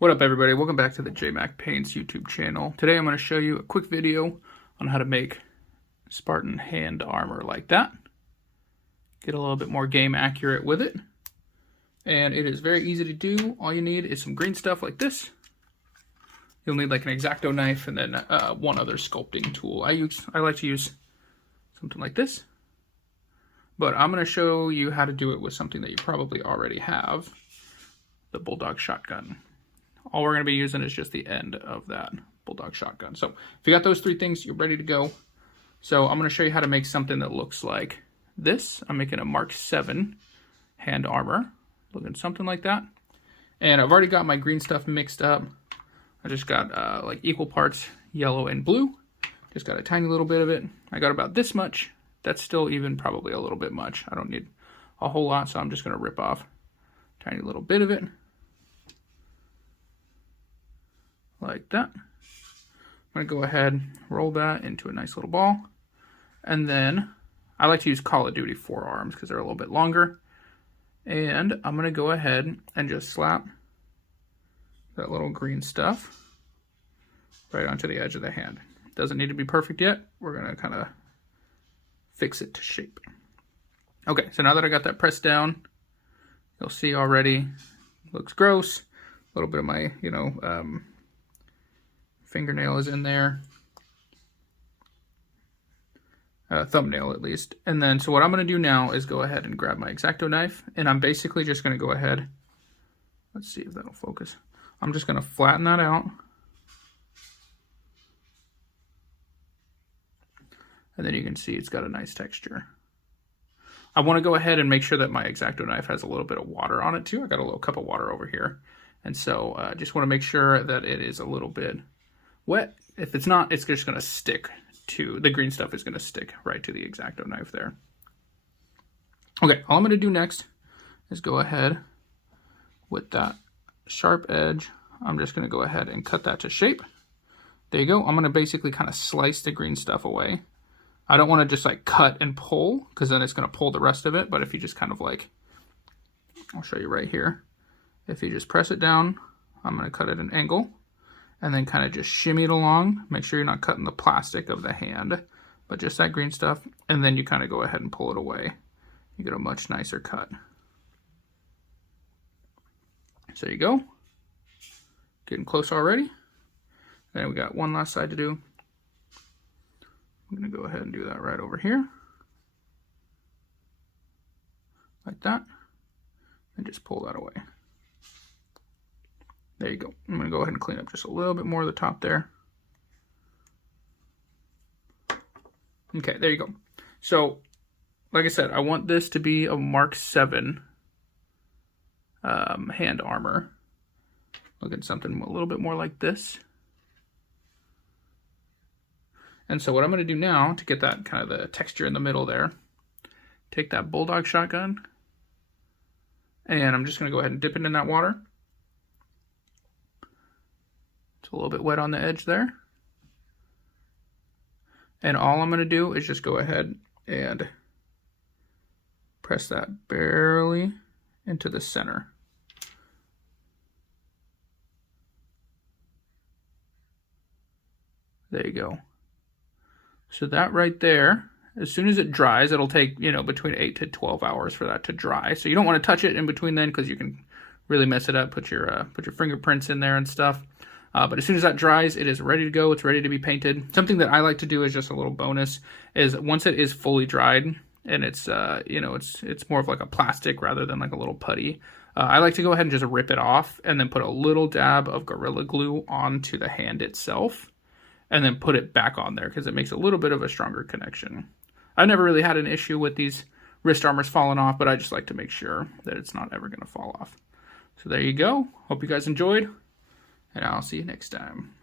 What up, everybody? Welcome back to the JMac Paints YouTube channel. Today I'm going to show you a quick video on how to make Spartan hand armor like that. Get a little bit more game accurate with it. And it is very easy to do. All you need is some green stuff like this. You'll need like an X-Acto knife and then one other sculpting tool. I like to use something like this. But I'm going to show you how to do it with something that you probably already have, the Bulldog shotgun. All we're going to be using is just the end of that Bulldog shotgun. So if you got those three things, you're ready to go. So I'm going to show you how to make something that looks like this. I'm making a Mark 7 hand armor, looking something like that. And I've already got my green stuff mixed up. I just got like equal parts yellow and blue. Just got a tiny little bit of it. I got about this much. That's still even probably a little bit much. I don't need a whole lot, so I'm just going to rip off a tiny little bit of it. Like that. I'm going to go ahead, roll that into a nice little ball. And then I like to use Call of Duty forearms because they're a little bit longer. And I'm going to go ahead and just slap that little green stuff right onto the edge of the hand. Doesn't need to be perfect yet. We're going to kind of fix it to shape. Okay, so now that I got that pressed down, you'll see already looks gross. A little bit of my, fingernail is in there. Thumbnail at least. And then, so what I'm going to do now is go ahead and grab my X-Acto knife, and I'm basically just going to go ahead, let's see if that'll focus. I'm just going to flatten that out. And then you can see it's got a nice texture. I want to go ahead and make sure that my X-Acto knife has a little bit of water on it too. I got a little cup of water over here. And so I just want to make sure that it is a little bit wet. If it's not, it's just going to stick to, the green stuff is going to stick right to the X-Acto knife there. Okay, all I'm going to do next is go ahead with that sharp edge. I'm just going to go ahead and cut that to shape. There you go. I'm going to basically kind of slice the green stuff away. I don't want to just like cut and pull because then it's going to pull the rest of it. But if you just kind of like, I'll show you right here. If you just press it down, I'm going to cut at an angle and then kind of just shimmy it along. Make sure you're not cutting the plastic of the hand, but just that green stuff. And then you kind of go ahead and pull it away. You get a much nicer cut. So there you go. Getting close already. Then we got one last side to do. I'm going to go ahead and do that right over here. Like that. And just pull that away. There you go. I'm going to go ahead and clean up just a little bit more of the top there. Okay, there you go. So, like I said, I want this to be a Mark 7 hand armor. Look at something a little bit more like this. And so what I'm going to do now to get that kind of the texture in the middle there, take that Bulldog shotgun, and I'm just going to go ahead and dip it in that water. It's a little bit wet on the edge there. And all I'm going to do is just go ahead and press that barely into the center. There you go. So that right there, as soon as it dries, it'll take, between 8 to 12 hours for that to dry. So you don't want to touch it in between then because you can really mess it up, put your fingerprints in there and stuff. But as soon as that dries, it is ready to go. It's ready to be painted. Something that I like to do is just a little bonus is once it is fully dried and it's, it's more of like a plastic rather than like a little putty. I like to go ahead and just rip it off and then put a little dab of Gorilla Glue onto the hand itself. And then put it back on there because it makes a little bit of a stronger connection. I've never really had an issue with these wrist armors falling off, but I just like to make sure that it's not ever going to fall off. So there you go. Hope you guys enjoyed, and I'll see you next time.